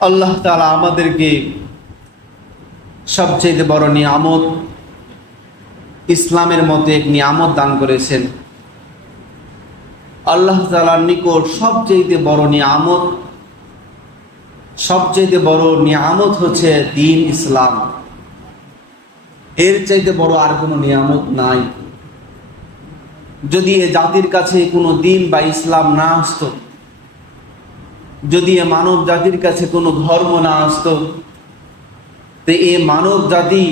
আল্লাহ তালা আমাদেরকে সবচেয়ে বড় নিয়ামত ইসলামের মতো এক নিয়ামত দান করেছেন। আল্লাহ তালার নিকট সবচেয়ে বড় নিয়ামত সবচেয়ে বড় নিয়ামত হচ্ছে দিন ইসলাম। এর চাইতে বড় আর কোনো নিয়ামত নাই। যদি এ জাতির কাছে কোনো দিন বা ইসলাম না আসতো যদি এ মানব জাতির কাছে কোনো ধর্ম না আসতো, তো এ মানব জাতি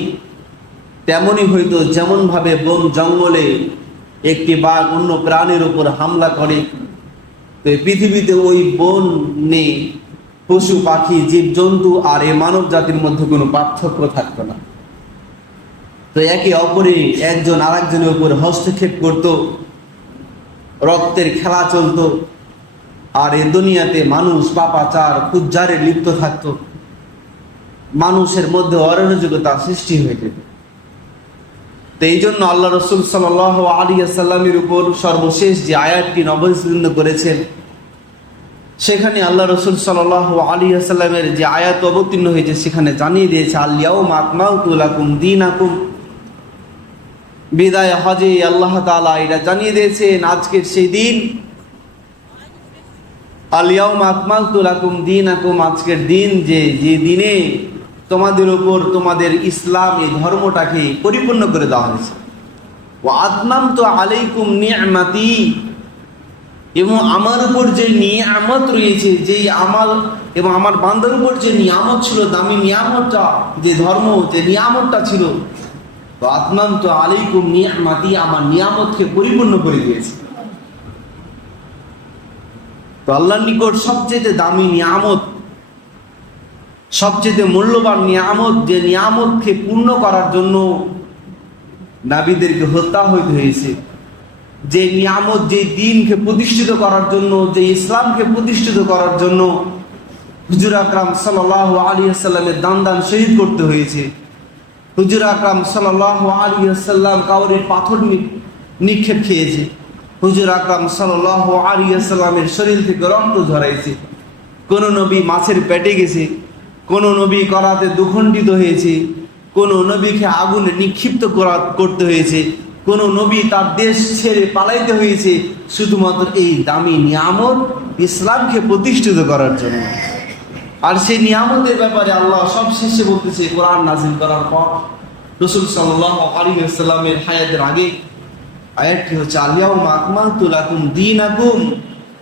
তেমনই হইতো যেমনভাবে বন জঙ্গলে একটি বাঘ অন্য প্রাণের উপর হামলা করে। তো পৃথিবীতে ওই বন নেই পশু, পাখি, জীবজন্তু আর এ মানব জাতির মধ্যে কোনো পার্থক্য থাকতো না। তো একে অপরে একজন আরেকজনের উপর হস্তক্ষেপ করত, রক্তের খেলা চলতো। আর এ দুনিয়াতে মানুষ পাপাচার কুজ্জারে লিপ্ত থাকত। মানুষের মধ্যে অরাজকতা সৃষ্টি হয়ে যেত। তো এই জন্য আল্লাহ রসুল সাল আলী সাল্লামের উপর সর্বশেষ যে আয়াতটি নবীন করেছেন, সেখানে আল্লাহ রসুল সাল আলী সাল্লামের যে আয়াত অবতীর্ণ হয়েছে, সেখানে জানিয়ে দিয়েছে আল্লিয়াও মাতমাউতুল আকুম দিন আকুম বিদায় হজে আল্লাহ তালা এটা জানিয়ে দিয়েছেন, আজকের সেই দিন আলিয়াউম আকমাল তুলাকুম দিন আকুম আজকের দিন যে যে দিনে তোমাদের উপর তোমাদের ইসলাম এই ধর্মটাকে পরিপূর্ণ করে দেওয়া হয়েছে। ও আদনাম তো আলাইকুম নিয়ামাতি, এবং আমার উপর যে নিয়ামত রয়েছে যেই আমার এবং আমার বান্দার উপর যে নিয়ামত ছিল, দামি নিয়ামতটা, যে ধর্ম, যে নিয়ামতটা ছিল তো আদনাম তো আলাইকুম নিয়ামাতি, আমার নিয়ামতকে পরিপূর্ণ করে দিয়েছে। তো আল্লাহর নিকট সবচেয়ে দামি নিয়ামত, সবচেয়ে মূল্যবান নিয়ামত, যে নিয়ামতকে পূর্ণ করার জন্য নাবিদেরকে হত্যা হইতে হয়েছে। যে নিয়ামত, যে দিনকে প্রতিষ্ঠিত করার জন্য, যে ইসলামকে প্রতিষ্ঠিত করার জন্য হুজুর আকরাম সাল আলী আসাল্লামের দান দান শহীদ করতে হয়েছে। হুজুর আকরাম সাল আলী আসাল্লাম কাউরের পাথর নিক্ষেপ খেয়েছে। হুজুর আকরাম সাল আলিয়াল্লামের শরীর থেকে রক্ত ঝরাইছে। কোন নবী মাছের পেটে গেছে, কোন নবী করাতে দুখণ্ডিত হয়েছে, কোন নবীকে আগুনে নিক্ষিপ্ত করা করতে হয়েছে, কোন নবী তার দেশ ছেড়ে পালাইতে হয়েছে, শুধুমাত্র এই দামি নিয়ামত ইসলামকে প্রতিষ্ঠিত করার জন্য। আর সেই নিয়ামতের ব্যাপারে আল্লাহ সব শেষে বলতেছে, কোরআন নাজিল করার পর রসুল সাল্লাহ আলী আসসালামের হায়াতের আগে আয়াতটি হচ্ছে আলিয়াউম আকমালতু লাকুম দীনাকুম।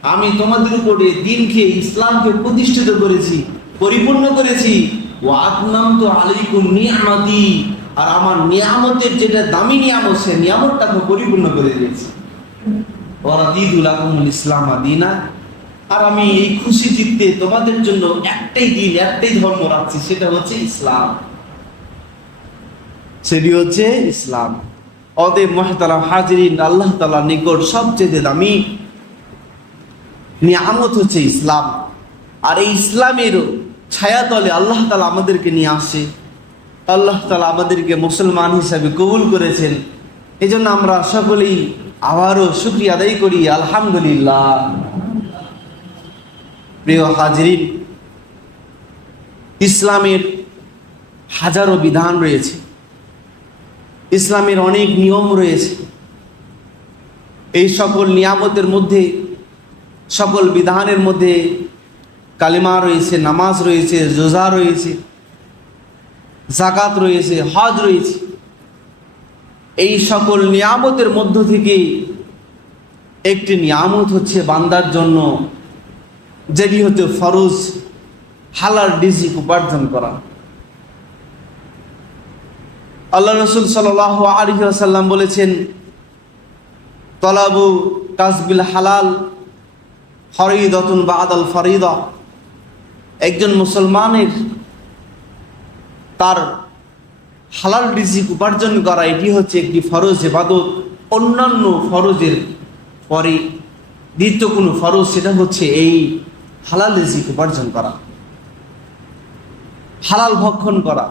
আমি তোমাদের উপরে দিনকে, ইসলামকে প্রতিষ্ঠিত করেছি, পরিপূর্ণ করেছি। ও আতনামতু আলাইকুম নিয়ামতি। আর আমার নিয়ামতের যেটা দামি নিয়ামত, সে নিয়ামতটাকে পরিপূর্ণ করে দিয়েছি। ওরাদিদুল আকুমুল ইসলাম দিনা। আর আমি এই খুশি চিত্তে তোমাদের জন্য একটাই দিন, একটাই ধর্ম রাখছি, সেটা হচ্ছে ইসলাম। সেটি হচ্ছে ইসলাম। অদেব মহতারাম হাজিরিন, আল্লাহ তালা নিকট সবচেয়ে দামি নিয়ামত হচ্ছে ইসলাম। আর এই ইসলামের ছায়াতলে আল্লাহ তালা আমাদেরকে নিয়ে আসে আল্লাহ তালা আমাদেরকে মুসলমান হিসাবে কবুল করেছেন। এই জন্য আমরা সকলেই আবারও শুক্রিয়া আদায় করি, আলহামদুলিল্লাহ। প্রিয় হাজরিন, ইসলামের হাজারো বিধান রয়েছে। ইসলামের অনেক নিয়ম রয়েছে। এই সকল নিয়ামতের মধ্যে, সকল বিধানের মধ্যে কালিমা রয়েছে, নামাজ রয়েছে, রোজা রয়েছে জাকাত রয়েছে, হজ রয়েছে। এই সকল নিয়ামতের মধ্য থেকে একটি নিয়ামত হচ্ছে বান্দার জন্য, যেটি হচ্ছে ফরজ হালার ডিজিক উপার্জন করা। আল্লাহ রসুল সাল আলী আসাল্লাম বলেছেন, তলাবু কাসবিল হালাল ফরিদতুন বা আদাল ফরিদা। একজন মুসলমানের তার হালাল রিজিক উপার্জন করা এটি হচ্ছে একটি ফরজ এবাদত অন্যান্য ফরজের পরে দ্বিতীয় কোনো ফরজ সেটা হচ্ছে এই হালাল রিজিক উপার্জন করা, হালাল ভক্ষণ করা।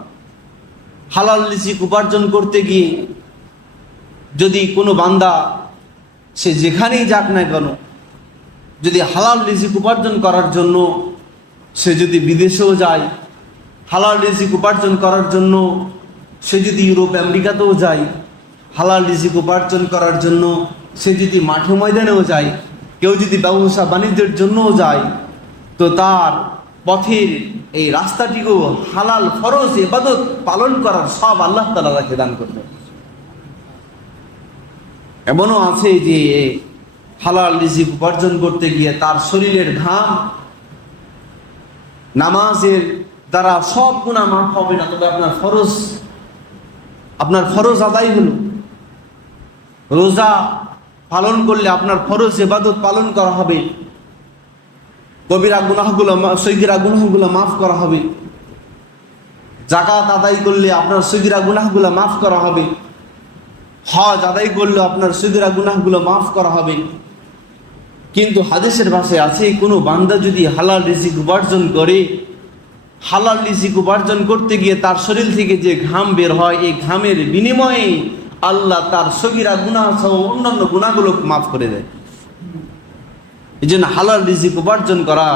হালাল রিজিক উপার্জন করতে গিয়ে যদি কোনো বান্দা সে যেখানেই যাক না কেন, যদি হালাল রিজিক উপার্জন করার জন্য সে যদি বিদেশেও যায়, হালাল রিজিক উপার্জন করার জন্য সে যদি ইউরোপ, আমেরিকাতেও যায়, হালাল রিজিক উপার্জন করার জন্য সে যদি মাঠে ময়দানেও যায়, কেউ যদি ব্যবসা বাণিজ্যের জন্যও যায়, তো তার পথের এই রাস্তাটিকেও হালাল ফরজ এবাদত পালন করার সব আল্লাহ তালা তাকে দান করবে। এমনও আছে যে হালাল রিজিক উপার্জন করতে গিয়ে তার শরীরের ঘাম নামাজের দ্বারা সব গুণা মাফ হবে না, তবে আপনার ফরজ আপনার ফরজ আদায় হলো। রোজা পালন করলে আপনার ফরজ এবাদত পালন করা হবে। কবিরা গুনাহগুলো সৈগিরা গুনাহগুলো মাফ করা হবে। জাকাত আদায় করলে আপনার সৈগিরা গুনাহগুলো মাফ করা হবে। হজ আদায় করলে আপনার সৈগিরা গুনাহগুলো মাফ করা হবে। কিন্তু হাদিসের ভাষায় আছে, কোনো বান্দা যদি হালাল রিজিক উপার্জন করে, হালাল রিজিক উপার্জন করতে গিয়ে তার শরীর থেকে যে ঘাম বের হয়, এই ঘামের বিনিময়ে আল্লাহ তার সগিরা গুণা সহ অন্যান্য গুণাগুলো মাফ করে দেয়। এই জন্য হালাল রিজিক উপার্জন করা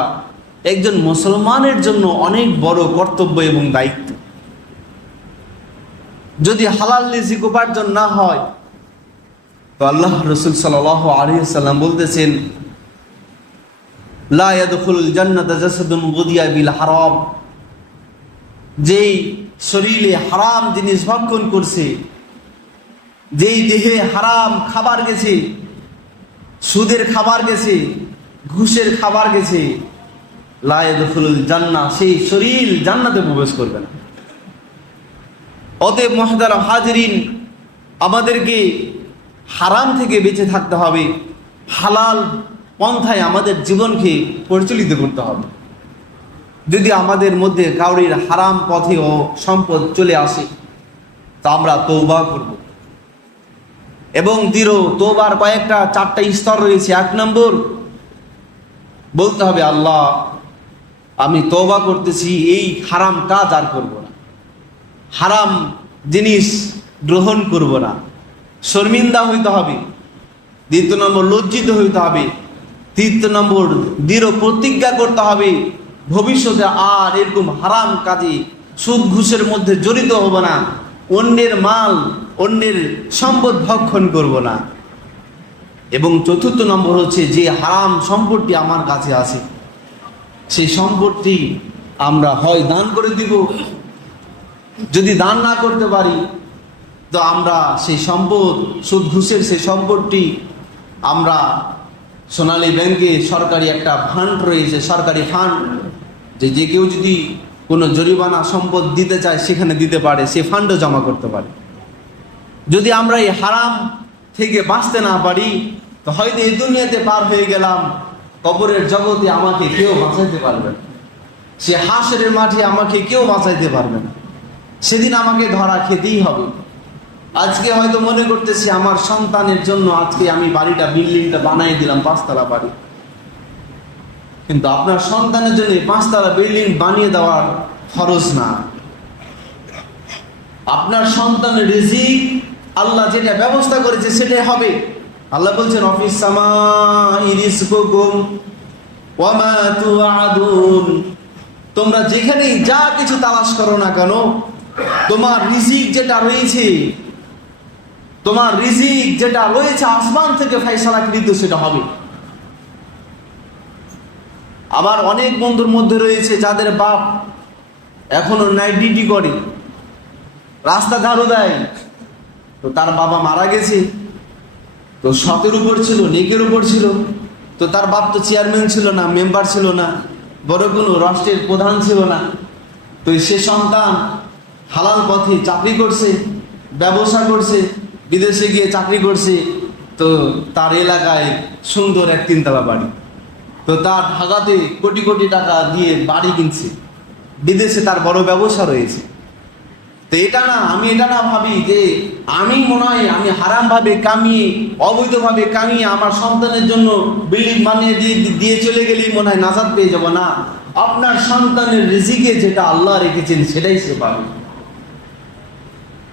একজন মুসলমানের জন্য অনেক বড় কর্তব্য এবং দায়িত্ব। যদি হালাল রিজিক উপার্জন না হয়, তো আল্লাহ রসুল সাল আলী সাল্লাম বলতেছেন জান্নাত বিল যেই শরীরে হারাম জিনিস করছে, যেই দেহে হারাম খাবার গেছে, সুদের খাবার গেছে ঘুষের খাবার গেছে। জান্নাহ, সেই শরীর জান্নাতে প্রবেশ করবে না। অতএব মহাদার হাজরিন, আমাদেরকে হারাম থেকে বেঁচে থাকতে হবে। হালাল পন্থায় আমাদের জীবনকে পরিচালিত করতে হবে। যদি আমাদের মধ্যে কাউরির হারাম পথে ও সম্পদ চলে আসে, তা আমরা তৌবা করব। এবং দৃঢ় তোবার কয়েকটা, চারটা স্তর রয়েছে। এক নম্বর বলতে হবে, আল্লাহ, আমি তৌবা করতেছি, এই হারাম কাজ আর করব না। হারাম জিনিস গ্রহণ করব না। শর্মিন্দা হইতে হবে, দ্বিতীয় নম্বর লজ্জিত হইতে হবে, তৃতীয় নম্বর দৃঢ় প্রতিজ্ঞা করতে হবে, ভবিষ্যতে আর এরকম হারাম কাজে সুদ ঘুষের মধ্যে জড়িত হব না, অন্যের মাল, অন্যের সম্পদ ভক্ষণ করব না। এবং চতুর্থ নম্বর হচ্ছে যে হারাম সম্পদটি আমার কাছে আছে। সেই সম্পদটি আমরা হয় দান করে দিব। যদি দান না করতে পারি, তো আমরা সেই সম্পদ, সুদ, ঘুষের সেই সম্পদটি আমরা সোনালী ব্যাংকে সরকারি একটা ফান্ড রয়েছে, সরকারি ফান্ড যে যে কেউ যদি কোনো জরিমানা সম্পদ দিতে চায়, সেখানে দিতে পারে, সে ফান্ডও জমা করতে পারে। যদি আমরা এই হারাম থেকে বাঁচতে না পারি, তো হয়তো এই দুনিয়াতে পার হয়ে গেলাম, কবরের জগতে আমাকে কেউ বাঁচাইতে পারবে না। সে হাসের মাঠে আমাকে কেউ বাঁচাইতে পারবে না। সেদিন আমাকে ধরা খেতেই হবে। আজকে হয়তো মনে করতেছি আমার সন্তানের জন্য আজকে আমি বাড়িটা, বিল্ডিংটা বানাই দিলাম, পাঁচতলা বাড়ি। কিন্তু আপনার সন্তানের জন্য পাঁচতলা বিল্ডিং বানিয়ে দেওয়ার ফরজ না। আপনার সন্তানের রিজিক আল্লাহ যেটা ব্যবস্থা করেছে সেটাই হবে। আল্লাহ বলছেন, অফিস তুআদুন তোমরা যেখানেই যা কিছু তালাশ করো না কেন, তোমার রিজিক যেটা রয়েছে, তোমার রিজিক যেটা রয়েছে আসমান থেকে ফয়সালা কৃত সেটা হবে। আবার অনেক বন্ধুর মধ্যে রয়েছে যাদের বাপ এখনও নাইট ডিউটি করে, রাস্তা ঝাড়ু দেয় তো তার বাবা মারা গেছে। তো শতের উপর ছিল, নেকের উপর ছিল। তো তার বাপ তো চেয়ারম্যান ছিল না, মেম্বার ছিল না, বড় কোনো রাষ্ট্রের প্রধান ছিল না। তো সে সন্তান হালাল পথে চাকরি করছে, ব্যবসা করছে, বিদেশে গিয়ে চাকরি করছে। তো তার এলাকায় সুন্দর এক তিনতলা বাড়ি। তো তার ঢাকাতে কোটি কোটি টাকা দিয়ে বাড়ি কিনছে। বিদেশে তার বড় ব্যবসা রয়েছে। এটা না, আমি এটা না ভাবি যে আমি মনে হয় আমি হারাম ভাবে কামিয়ে, অবৈধভাবে কামিয়ে আমার সন্তানের জন্য বিল্ডিং বানিয়ে দিয়ে দিয়ে চলে গেলেই মনে হয় নাজাদ পেয়ে যাব না। আপনার সন্তানের রিজিকে যেটা আল্লাহ রেখেছেন সেটাই সে পাবে।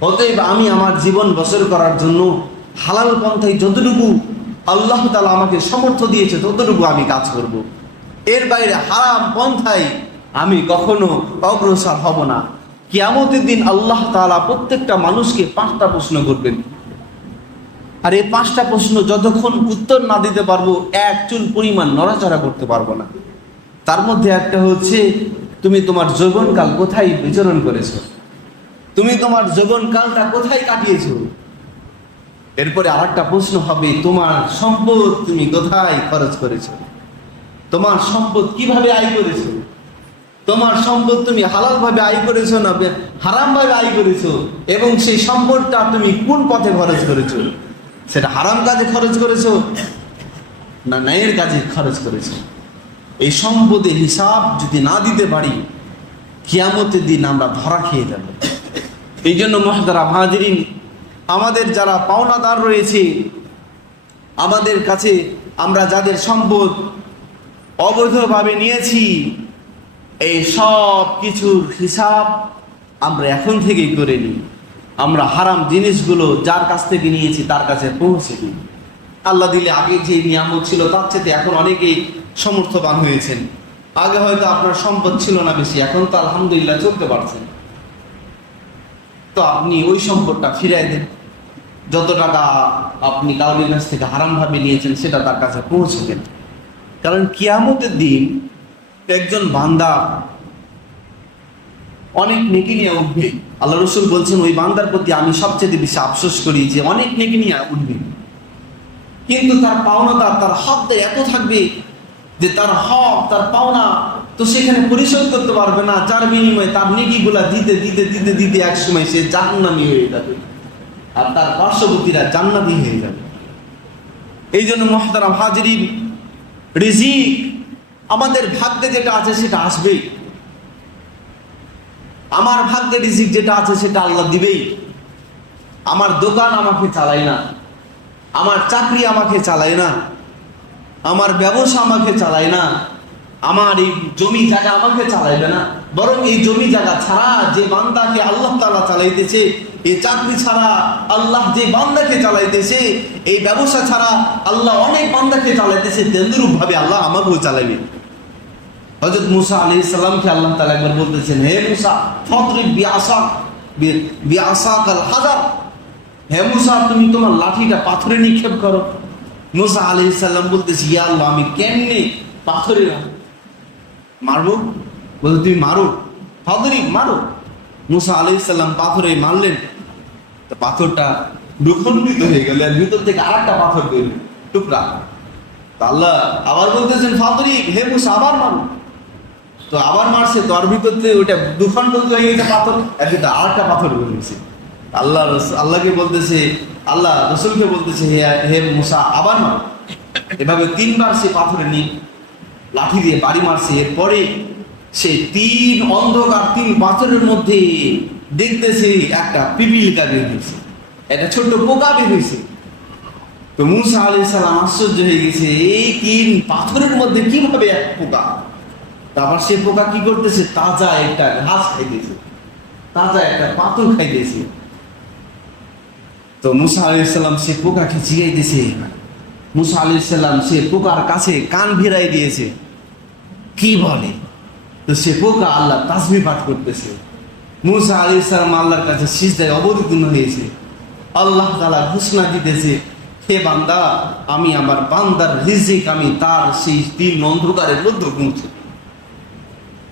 অতএব আমি আমার জীবন বসর করার জন্য হালাল পন্থায় যতটুকু আল্লাহ তালা আমাকে সমর্থ দিয়েছে, ততটুকু আমি কাজ করব। এর বাইরে হারাম পন্থায় আমি কখনো অগ্রসর হব না। কিয়ামতের দিন আল্লাহ তাআলা প্রত্যেকটা মানুষকে পাঁচটা প্রশ্ন করবেন। আর এই পাঁচটা প্রশ্ন যতক্ষণ উত্তর না দিতে পারব, এক চুল পরিমাণ নড়াচড়া করতে পারব না। তার মধ্যে একটা হচ্ছে, তুমি তোমার যৌবনকাল কোথায় বিচরণ করেছ? তুমি তোমার যৌবনকালটা কোথায় কাটিয়েছো? এরপরে আরেকটা প্রশ্ন হবে, তোমার সম্পদ তুমি কোথায় খরচ করেছ? তোমার সম্পদ কীভাবে আয় করেছ? তোমার সম্পদ তুমি হালাল ভাবে আয় করেছ না হারাম ভাবে আয় করেছ? এবং সেই সম্পদটা তুমি কোন পথে খরচ করেছ? সেটা হারাম কাজে খরচ করেছ না ন্যায়ের কাজে খরচ করেছ? এই সম্পদের হিসাব যদি না দিতে পারি, কিয়ামতের দিন আমরা ধরা খেয়ে যাব। এই জন্য মহাদারা হাজিরিন আমাদের যারা পাওনাদার রয়েছে, আমাদের কাছে আমরা যাদের সম্পদ অবৈধভাবে নিয়েছি এই সব কিছুর হিসাব আমরা এখন থেকেই করে নিই। আমরা হারাম জিনিসগুলো যার কাছ থেকে নিয়েছি তার কাছে পৌঁছে দিই। আল্লাহ দিলে আগে যে নিয়ামত ছিল তার চেয়ে এখন অনেকেই সমর্থবান হয়েছেন। আগে হয়তো আপনার সম্পদ ছিল না বেশি, এখন তো আলহামদুলিল্লাহ চলতে পারছেন। তো আপনি ওই সম্পদটা ফিরাই দেন। যত টাকা আপনি কাউরির কাছ থেকে হারামভাবে নিয়েছেন সেটা তার কাছে পৌঁছে দেন। কারণ কিয়ামতের দিন একজন বান্দা অনেক নেকি নিয়ে উঠবে। আল্লাহ রসুল বলছেন, ওই বান্দার প্রতি আমি সবচেয়ে বেশি আফসোস করি যে অনেক নেকি নিয়ে উঠবে। কিন্তু তার পাওনাদার তার হক এত থাকবে যে তার হক, তার পাওনা তো সেখানে পরিশোধ করতে পারবে না। যার বিনিময়ে তার নেকিগুলা দিতে দিতে দিতে দিতে এক সময় সে জাহান্নামি হয়ে যাবে আর তার পার্শ্ববর্তীরা জান্নাতি হয়ে যাবে। এই জন্য মহতারাম হাজিরিন, রিজিক আমাদের ভাগ্যে যেটা আছে সেটা আসবেই। আমার ভাগ্যে রিজিক যেটা আছে সেটা আল্লাহ দিবেই। আমার দোকান আমাকে চালায় না। আমার চাকরি আমাকে চালায় না। আমার ব্যবসা আমাকে চালায় না। আমার এই জমি জায়গা আমাকে চালাইবে না। বরং এই জমি জায়গা ছাড়া যে বান্দাকে আল্লাহ তালা চালাইতেছে, এই চাকরি ছাড়া আল্লাহ যে বান্দাকে চালাইতেছে, এই ব্যবসা ছাড়া আল্লাহ অনেক বান্দাকে চালাইতেছে তেন্দুরূপ ভাবে আল্লাহ আমাকেও চালাইবে। হজরত মুসা আলি সাল্লামকে আল্লাহ তালা একবার বলতেছেন, হে মুসা ফতরিক বিআসা বিআসা কাল হাজার। হে মুসা, তুমি তোমার লাঠিটা পাথরে নিক্ষেপ করো। মুসা আলি সাল্লাম বলতেছি, ইয়া আল্লাহ, আমি কেমনে পাথরে মারবো? বলতে তুমি মারো। ফদরি মারো। মুসা আলি সাল্লাম পাথরে মারলেন। তো পাথরটা দুখণ্ডিত হয়ে গেল আর ভিতর থেকে আর একটা পাথর বের টুকরা। আল্লাহ আবার বলতেছেন ফাদরি হে মুসা, আবার মারো। তো আবার মারছে, তো আর ভিতর থেকে ওইটা দুখণ্ড হয়ে গেছে পাথর আর ভিতরে আর একটা পাথর বেরিয়েছে আল্লাহ আল্লাহকে বলতেছে, আল্লাহ রসুলকে বলতেছে, হে হে মুসা, আবার মারো। এভাবে তিনবার সে পাথরে নিয়ে লাঠি দিয়ে বাড়ি মারছে। এরপরে সে তিন অন্ধকার, তিন পাথরের মধ্যে দেখতেছে একটা পিপিলিকা বের হয়েছে। একটা ছোট্ট পোকা বের হয়েছে। তো মুসা আলি সালাম আশ্চর্য হয়ে গেছে, এই তিন পাথরের মধ্যে কীভাবে এক পোকা? তারপর সে পোকা কি করতেছে? তাজা একটা ঘাস খাইতেছে। তাজা একটা পাথর খাইতেছে। তো মুসা আলি সাল্লাম সে পোকাকে জিগাইতেছে। মুসা আলি সাল্লাম সে পোকার কাছে কান ভিড়াই দিয়েছে। কি বলে? তো সে পোকা আল্লাহ তাসবি পাঠ করতেছে। মুসা আলি সাল্লাম আল্লাহর কাছে সিজদায় অবতীর্ণ হয়েছে। আল্লাহ তালা ঘোষণা দিতেছে, হে বান্দা, আমি আমার বান্দার রিজিক আমি তার সেই তিন অন্ধকারের মধ্যে পৌঁছে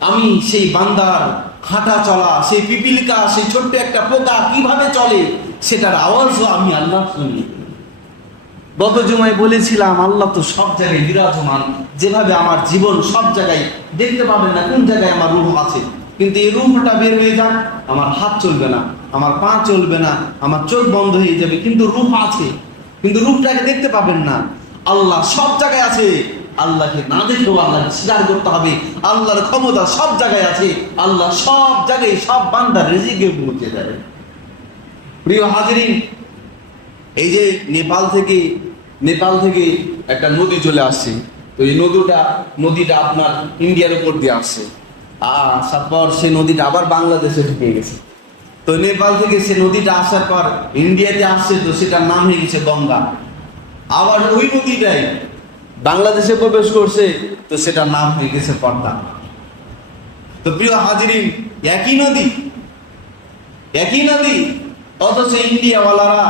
আমি সেই বান্দার হাঁটা চলা, সেই পিপিলিকা, সেই ছোট্ট একটা পোকা কীভাবে চলে, সেটার আওয়াজও আমি আল্লাহ শুনি। গত জুমায় বলেছিলাম, আল্লাহ তো সব জায়গায় বিরাজমান। যেভাবে আমার জীবন সব জায়গায় দেখতে পাবেন না, কোন জায়গায় আমার রূহ আছে। কিন্তু এই রূহটা বের হয়ে যাক, আমার হাত চলবে না, আমার পা চলবে না, আমার চোখ বন্ধ হয়ে যাবে, কিন্তু রূহ আছে। কিন্তু রূপটাকে দেখতে পাবেন না। আল্লাহ সব জায়গায় আছে আল্লাহকে না দেখেও আল্লাহকে স্বীকার করতে হবে। আল্লাহর ক্ষমতা সব জায়গায় আছে। আল্লাহ সব জায়গায় সব বান্দার রেজিকে পৌঁছে দেয় প্রিয় হাজিরিন, এই যে নেপাল থেকে নেপাল থেকে একটা নদী চলে আসছে। তো এই নদীটা নদীটা আপনার ইন্ডিয়ার উপর দিয়ে আসছে। আর আসার পর সে নদীটা আবার বাংলাদেশে ঢুকে গেছে। তো নেপাল থেকে সে নদীটা আসার পর ইন্ডিয়াতে আসছে, তো সেটার নাম হয়ে গেছে গঙ্গা। আবার ওই নদীটাই বাংলাদেশে প্রবেশ করছে তো সেটার নাম হয়ে গেছে পদ্মা। তো প্রিয় হাজিরিন একই নদী একই নদী অথচ ইন্ডিয়াওয়ালারা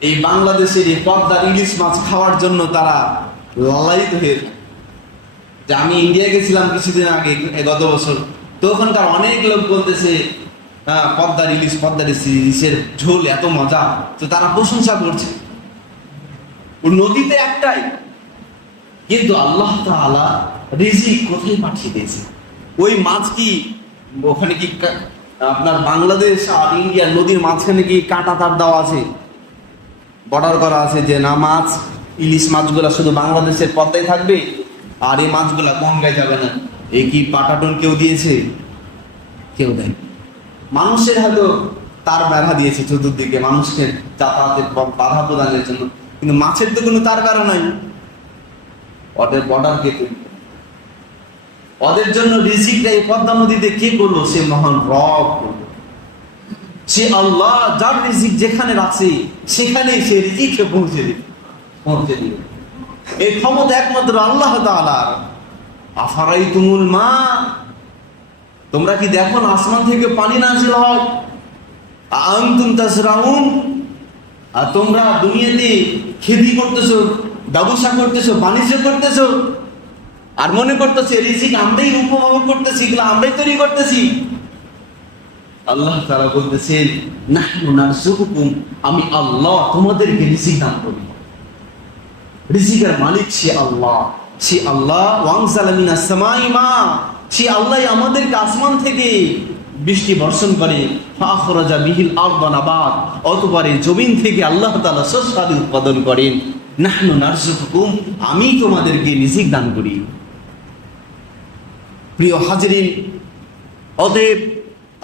এই বাংলাদেশের এই পদ্মার ইলিশ মাছ খাওয়ার জন্য তারা লালায়িত হয়ে যে আমি ইন্ডিয়া গেছিলাম কিছুদিন আগে গত বছর। তো ওখানকার অনেক লোক বলতেছে হ্যাঁ, পদ্মার ইলিশ পদ্মার ইলিশের ঝোল এত মজা। তো তারা প্রশংসা করছে। নদীতে একটাই। কিন্তু আল্লাহ তাআলা রিজিক কোথায় পাঠিয়ে দিয়েছে? ওই মাছ কি ওখানে কি আপনার বাংলাদেশ আর ইন্ডিয়ার নদীর মাঝখানে কি কাঁটা তার দেওয়া আছে? বর্ডার করা আছে যে না, মাছ, ইলিশ মাছগুলা শুধু বাংলাদেশের পদ্মায় থাকবে, আর এই মাছগুলা গঙ্গায় যাবে না। এই কি পাটাটন কেউ দিয়েছে? কেউ দেয় মানুষের হয়তো তার বাধা দিয়েছে চতুর্দিকে। মানুষকে যাতায়াতের বাধা প্রদানের জন্য। কিন্তু মাছের তো কোনো তার কারণ নাই। ওদের বর্ডার কে ওদের জন্য রিজিকটা এই পদ্মা নদীতে কে করল? সে মহান রব করল। সে আল্লাহ যার রিজিক যেখানে রাখছে সেখানে সে রিজিককে পৌঁছে দিবে। পৌঁছে দিবে। এই ক্ষমতা একমাত্র আল্লাহ তাআলার। আফারাই তুমুল মা? তোমরা কি দেখো আসমান থেকে পানি নাজিল হয়? আনতুম তাসরাউন আর তোমরা দুনিয়াতে খেদি করতেছো, ব্যবসা করতেছো, বাণিজ্য করতেছো। আর মনে করতেছে, রিজিক আমরাই উপভোগ করতেছি, এগুলো আমরাই তৈরি করতেছি। আল্লাহ তারা বলতেছেন আমি আল্লাহ তোমাদেরকে রিজিক দান করি। রিজিকের মালিক সে আল্লাহ। সে আল্লাহ ওয়াংজালা মিনাস সামাই সে আল্লাহ আমাদেরকে আসমান থেকে বৃষ্টি বর্ষণ করে, ফাখরাজা বিহিল আরদা নাবাত অতবারে জমিন থেকে আল্লাহ শস্যাদি উৎপাদন করেন। নাহনু নারযুকুকুম আমি তোমাদেরকে রিজিক দান করি। প্রিয় হাজরিন, অতএব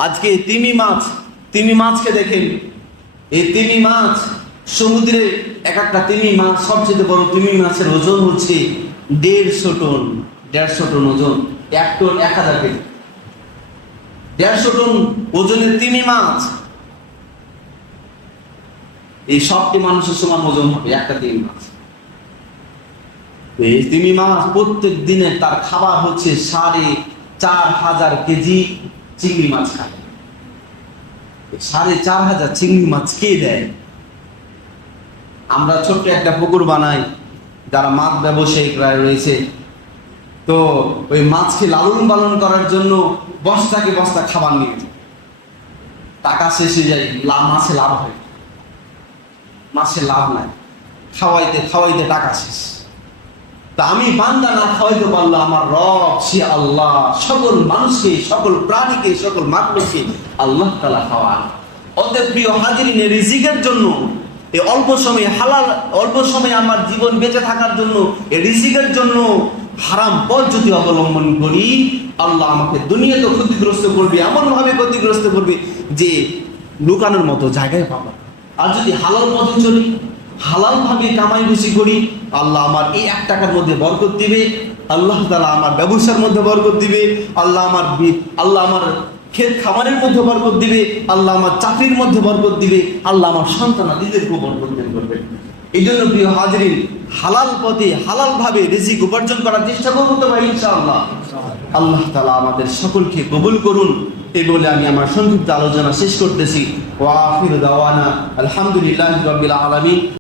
আজকে তিমি মাছ, তিমি মাছকে দেখেন। এই তিমি মাছ, সমুদ্রে এক একটা তিমি মাছ, সবচেয়ে বড় তিমি মাছের ওজন হচ্ছে দেড়শো টন দেড়শো টন ওজন, এক টন এক হাজার কেজি। দেড়শো টন ওজনের তিমি মাছ। এই সবটি মানুষের সমান ওজন হবে, একটা তিমি মাছ। এই তিমি মাছ প্রত্যেক দিনে তার খাবার হচ্ছে সাড়ে চার হাজার কেজি চিংড়ি মাছ খায়। সাড়ে চার হাজার চিংড়ি মাছ কে দেয়? আমরা ছোট্ট একটা পুকুর বানাই, যারা মাছ ব্যবসায়িকরা রয়েছে তো ওই মাছকে লালন পালন করার জন্য বস্তাকে বস্তা খাবার নিয়ে। টাকা শেষে যায় মাছে লাভ হয়। মাছে লাভ নাই। খাওয়াইতে খাওয়াইতে টাকা শেষ। তা আমি বান্দা না খাওয়াইতে পারলাম আমার রব, সে আল্লাহ, সকল মানুষকে, সকল প্রাণীকে, সকল মাত্রকে আল্লাহ তালা খাওয়ান। অতএব প্রিয় হাজিরিনের রিজিকের জন্য, এই অল্প সময়ে হালাল, অল্প সময়ে আমার জীবন বেঁচে থাকার জন্য, এই রিজিকের জন্য হারাম পথ যদি অবলম্বন করি, আল্লাহ আমাকে দুনিয়াতে ক্ষতিগ্রস্ত করবে এমন ভাবে ক্ষতিগ্রস্ত করবে যে লুকানোর মতো জায়গায় পাবো। আর যদি হালাল পথে চলি হালাল ভাবে কামাই বেশি করি, আল্লাহ আমার এই এক টাকার মধ্যে বরকত দিবে, আল্লাহ তালা আমার ব্যবসার মধ্যে বরকত দিবে, আল্লাহ আমার আল্লাহ আমার ক্ষেত খামারের মধ্যে বরকত দিবে, আল্লাহ আমার চাকরির মধ্যে বরকত দিবে, আল্লাহ আমার সন্তানাদিদেরকেও বরকত দান করবে। এই জন্য প্রিয় হাজরিন হালাল পথে হালাল ভাবে রিজিক উপার্জন করার চেষ্টা করব তো ভাই, ইনশাআল্লাহ। আল্লাহ তালা আমাদের সকলকে কবুল করুন, এই বলে আমি আমার সংক্ষিপ্ত আলোচনা শেষ করতেছি। ওয়াফির দাওয়ানা, আলহামদুলিল্লাহ রবিল আলমী